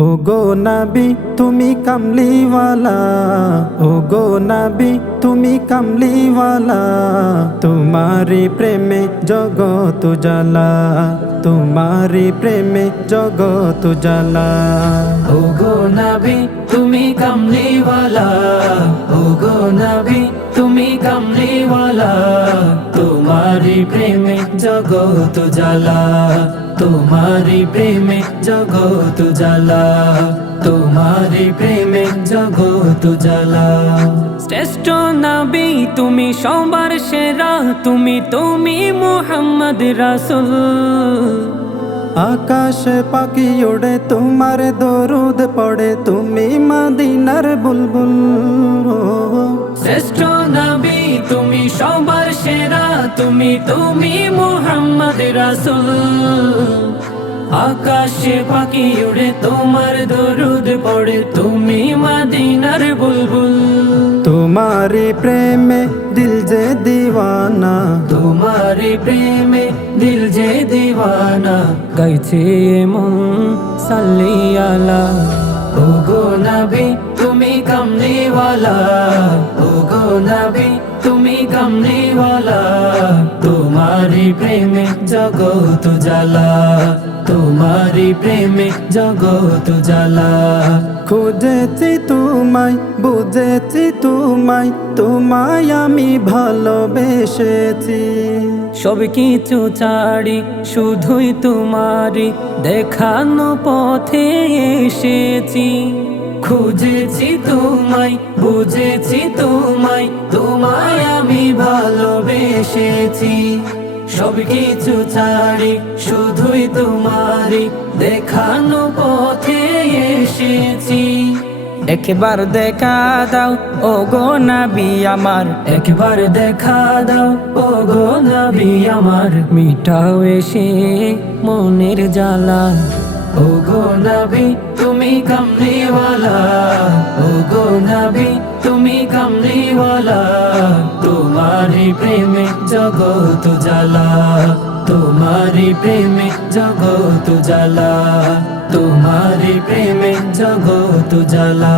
ও গো নবী তুমি কামলিওয়ালা, ও গো নবী তুমি কামলিওয়ালা, তোমারি প্রেমে জগত জ্বালা, তোমারি প্রেমে জগত জ্বালা। ও গো নবী তুমি কামলিওয়ালা, ও গো নবী তুমি কামলিওয়ালা, তোমারি প্রেমে জগত জ্বালা, তোমারি প্রেমে জগত জ্বালা, তোমারি প্রেমে জগত জ্বালা। শ্রেষ্ঠ নবী তুমি সবার সেরা, তুমি মুহাম্মদ রাসূল। আকাশে পাখি ওড়ে তোমার দরুদ পড়ে, তুমি মদিনার বুলবুল। শ্রেষ্ঠ নবী তুমি সবার সেরা, তুমি মুহাম্মদ রাসূল। আকাশে পাখি উড়ে তোমার দরুদ পড়ে, তুমি মদিনার বুলবুল। তোমারি প্রেমে দিল যে দিওয়ানা, তোমারি প্রেমে দিল যে দিওয়ানা, গাইছে মন সাল্লি আলা। ও গো নবী তুমি কামলিওয়ালা, ও গো নবী তুমি কামলিওয়ালা, তোমারি প্রেমে জগত জ্বালা, তোমারি প্রেমে জগত জ্বালা। খুঁজেছি তোমায় বুঝেছি তোমায়, তোমায় আমি ভালোবেসেছি। সব কিছু ছাড়ি শুধুই তোমারি দেখানো পথে এসেছি। খুঁজেছি তোমায় বুঝেছি তোমায়, তোমায় আমি ভালোবেসেছি। সব কিছু ছাড়ি শুধুই তোমারি দেখানো পথে এসেছি। একবার দেখা দাও ও গো নবী আমার, একবার দেখা দাও ও গো নবী আমার, মিটাও এসে মনের জ্বালা। ও গো নবী তুমি কামলিওয়ালা, ও গো নবী তুমি কামলিওয়ালা, তোমারি প্রেমে জগত জ্বালা, তোমারি প্রেমে জগত জ্বালা, তোমারি প্রেমে জগত জ্বালা।